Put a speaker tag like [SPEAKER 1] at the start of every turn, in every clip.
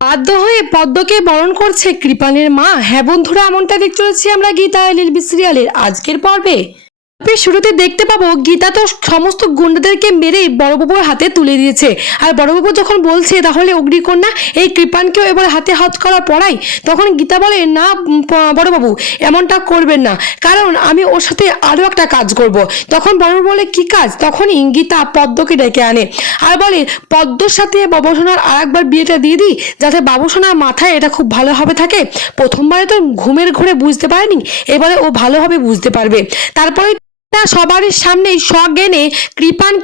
[SPEAKER 1] বাধ্য হয়ে পদ্মকে বরণ করছে কৃপানের মা। হ্যাঁ বন্ধুরা, এমনটা দেখতে চলেছি আমরা গীতা আইলির সিরিয়ালের আজকের পর্বে তবে শুরুতে দেখতে পাবো গীতা তো সমস্ত গুন্ডাদেরকে মেরে বড়বাবুর হাতে তুলে দিয়েছে। আর বড়বাবু যখন বলছে, তাহলে অগ্নিকন্যা এই কৃপানকেও এবার হাতে হাত করা পড়াই? তখন গীতা বলে, না বড়বাবু এমনটা করবেন না। কারণ আমি ওর সাথে আরও একটা কাজ করব। তখন বড়বাবু বলে, কি কাজ? তখনই গীতা পদ্মকে ডেকে আনে। আর বলে, পদ্মর সাথে বাবুসোনার আর একবার বিয়েটা দিয়ে দিই, যাতে বাবুসোনার মাথায় এটা খুব ভালোভাবে থাকে। প্রথমবারে তো ঘুমের ঘরে বুঝতে পারেনি, এবারে ও ভালোভাবে বুঝতে পারবে। তারপরে তা সবার সামনেই সজ্ঞানে কৃপান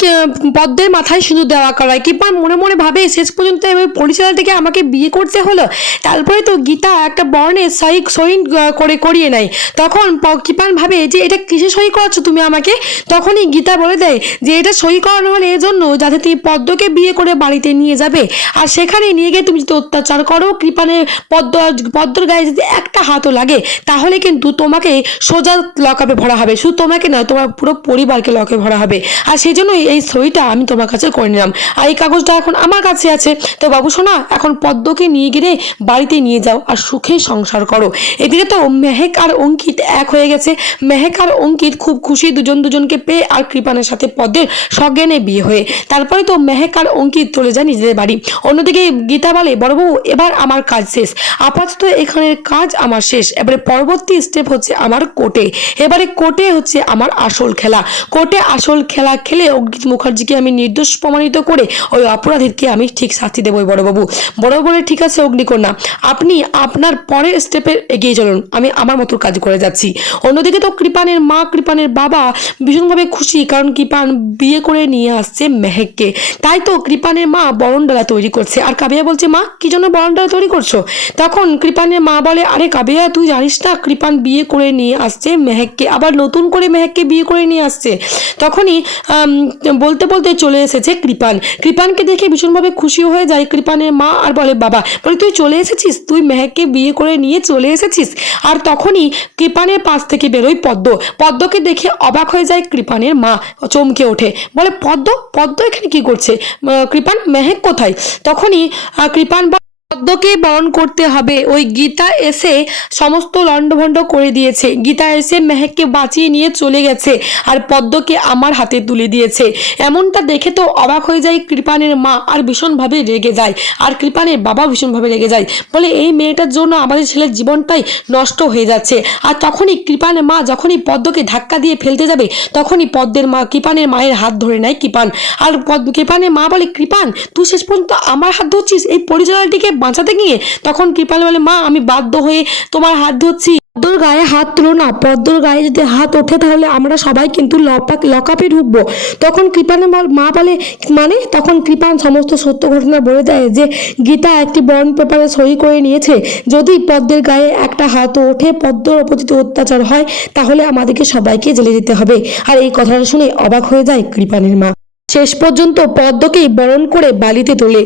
[SPEAKER 1] পদ্মের মাথায় শুধু দেওয়া করায় কৃপান মনে মনে ভাবে, শেষ পর্যন্ত ওই পরিচালক থেকে আমাকে বিয়ে করতে হলো? তারপরে তো গীতা একটা বর্ণে সহি সই করে করিয়ে নেয়। তখন কৃপান ভাবে যে এটা কিসে সই করাচ্ছ তুমি আমাকে? তখনই গীতা বলে দেয় যে এটা সই করানো হলে এই জন্য যাতে তুমি পদ্মকে বিয়ে করে বাড়িতে নিয়ে যাবে। আর সেখানে নিয়ে গিয়ে তুমি যদি অত্যাচার করো, কৃপানের পদ্ম, পদ্মর গায়ে যদি একটা হাতও লাগে, তাহলে কিন্তু তোমাকে সোজা লকাপে ভরা হবে। শুধু তোমাকে নয় তোমার পুরো পরিবারকে লকে ভরা হবে। আর সেই জন্যই এই সইটা আমি তোমার কাছে করে নিলাম। আর এই কাগজটা এখন আমার কাছে আছে। তো বাবু শোনা এখন পদ্মকে নিয়ে গিয়ে বাড়িতে নিয়ে যাও আর সুখে সংসার করো। এদিকে তো মেহেক আর অঙ্কিত এক হয়ে গেছে। মেহেক আর অঙ্কিত খুব খুশি দুজন দুজনকে পেয়ে আর কৃপানের সাথে পদ্মের সজ্ঞানে বিয়ে হয়ে। তারপরে তো মেহেক আর অঙ্কিত চলে যায় নিজেদের বাড়ি। অন্যদিকে গীতা বলে বড়বাবু এবার আমার কাজ শেষ। আপাতত এখানের কাজ আমার শেষ। এবারে পরবর্তী স্টেপ হচ্ছে আমার কোর্টে। এবারে কোর্টে হচ্ছে আমার আসল খেলা। কোর্টে আসল খেলা খেলে অঙ্কিত মুখার্জিকে আমি নির্দোষ প্রমাণিত করে ওই অপরাধীকে আমি ঠিক শাস্তি দেবো বড়বাবু। বলে ঠিক আছে অগ্নিকন্যা। আপনি আপনার পরের স্টেপে এগিয়ে চলুন। আমি আমার মতো কাজ করে যাচ্ছি। অন্যদিকে তো কৃপানের মা, কৃপানের বাবা ভীষণভাবে খুশি, কারণ কৃপান বিয়ে করে নিয়ে আসছে মেহেককে। তাই তো কৃপানের মা বরণডালা তৈরি করছে। আর কাবিয়া বলছে, মা, কি জন্য বরণডালা তৈরি করছ? তখন কৃপানের মা বলে, আরে কাবিয়া, তুই জানিস না, কৃপান বিয়ে করে নিয়ে আসছে মেহেককে। আবার নতুন করে মেহেককে বিয়ে করে নিয়ে আসছে। তখনই বলতে বলতে চলে এসেছে কৃপান। কৃপানকে দেখে ভীষণভাবে খুশি হয়ে যায়। কৃপানের মা আর বলে, বাবা, বলে, তুই চলে এসেছিস? তুই মেহেককে বিয়ে করে নিয়ে চলে এসেছিস? আর তখনই কৃপানের পাশ থেকে বেরোয় পদ্ম। পদ্মকে দেখে অবাক হয়ে যায় কৃপানের মা। চমকে ওঠে। বলে, পদ্ম? পদ্ম এখানে কি করছে? কৃপান, মেহেক কোথায়? তখনই কৃপান পদ্মকে বরণ করতে হবে। ওই গীতা এসে সমস্ত লণ্ডভণ্ড করে দিয়েছে। গীতা এসে মেহেককে বাঁচিয়ে নিয়ে চলে গেছে আর পদ্মকে আমার হাতে তুলে দিয়েছে। এমনটা দেখে তো অবাক হয়ে যায় কৃপানের মা আর ভীষণভাবে রেগে যায়। আর কৃপানের বাবা ভীষণভাবে রেগে যায়। বলে, এই মেয়েটার জন্য আমাদের ছেলের জীবনটাই নষ্ট হয়ে যাচ্ছে। আর তখনই কৃপানের মা যখনই পদ্মকে ধাক্কা দিয়ে ফেলতে যাবে, তখনই পদ্মের মা কৃপানের মায়ের হাত ধরে নেয় কৃপান। আর কৃপানের মা বলে, কৃপান, তুই শেষ পর্যন্ত আমার হাত ধরছিস? এই পরিচালনাটিকে বাঁচাতে গিয়ে তখন কৃপাল বলে, মা, আমি বাধ্য হয়ে তোমার হাত ধরছি। পদ্মর গায়ে হাত তুলো না। পদ্মর গায়ে যদি হাত ওঠে, তাহলে আমরা সবাই কিন্তু লপাক লকআপে ঢুকবো। তখন কৃপানের মা বলে মানে? তখন কৃপান সমস্ত সত্য ঘটনা বলে দেয় যে, গীতা একটি বন্ড পেপারে সই করে নিয়েছে, যদি পদ্মের গায়ে একটা হাত ওঠে, পদ্মর ওপর অত্যাচার হয়, তাহলে আমাদেরকে সবাইকে জেলে দিতে হবে। আর এই কথাটা শুনে অবাক হয়ে যায় কৃপানের মা। শেষ পর্যন্ত পদ্মকেই বরণ করে বালিতে তোলে।